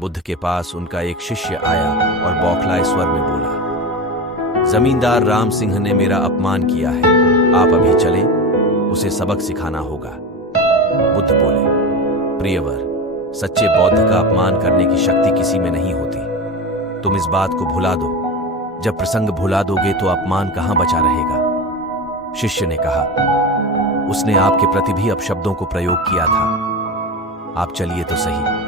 बुद्ध के पास उनका एक शिष्य आया और बौखलाए स्वर में बोला, जमींदार राम सिंह ने मेरा अपमान किया है, आप अभी चले, उसे सबक सिखाना होगा। बुद्ध बोले, प्रियवर, सच्चे बौद्ध का अपमान करने की शक्ति किसी में नहीं होती। तुम इस बात को भुला दो। जब प्रसंग भुला दोगे तो अपमान कहां बचा रहेगा। शिष्य ने कहा, उसने आपके प्रति भी अपशब्दों को प्रयोग किया था। आप चलिए तो सही,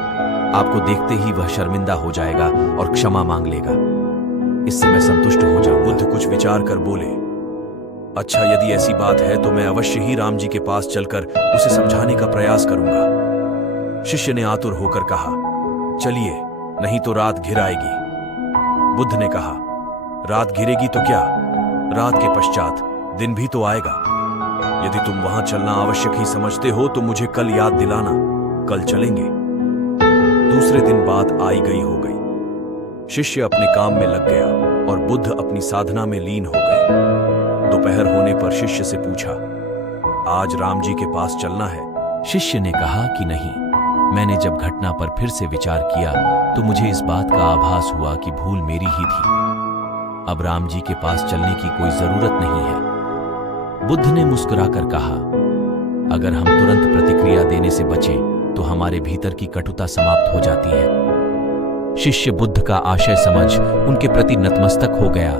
आपको देखते ही वह शर्मिंदा हो जाएगा और क्षमा मांग लेगा। इससे मैं संतुष्ट हो जाऊंगा। बुद्ध कुछ विचार कर बोले, अच्छा, यदि ऐसी बात है तो मैं अवश्य ही राम जी के पास चलकर उसे समझाने का प्रयास करूंगा। शिष्य ने आतुर होकर कहा, चलिए, नहीं तो रात घिर आएगी। बुद्ध ने कहा, रात घिरेगी तो क्या, रात के पश्चात दिन भी तो आएगा। यदि तुम वहां चलना आवश्यक ही समझते हो तो मुझे कल याद दिलाना, कल चलेंगे। दूसरे दिन बात आई गई हो गई। शिष्य अपने काम में लग गया और बुद्ध अपनी साधना में लीन हो गए। दोपहर होने पर शिष्य से पूछा, आज राम जी के पास चलना है? शिष्य ने कहा कि नहीं। मैंने जब घटना पर फिर से विचार किया तो मुझे इस बात का आभास हुआ कि भूल मेरी ही थी। अब राम जी के पास चलने की कोई जरूरत नहीं है। बुद्ध ने मुस्कुराकर कहा, अगर हम तुरंत प्रतिक्रिया देने से बचें तो हमारे भीतर की कटुता समाप्त हो जाती है। शिष्य बुद्ध का आशय समझ उनके प्रति नतमस्तक हो गया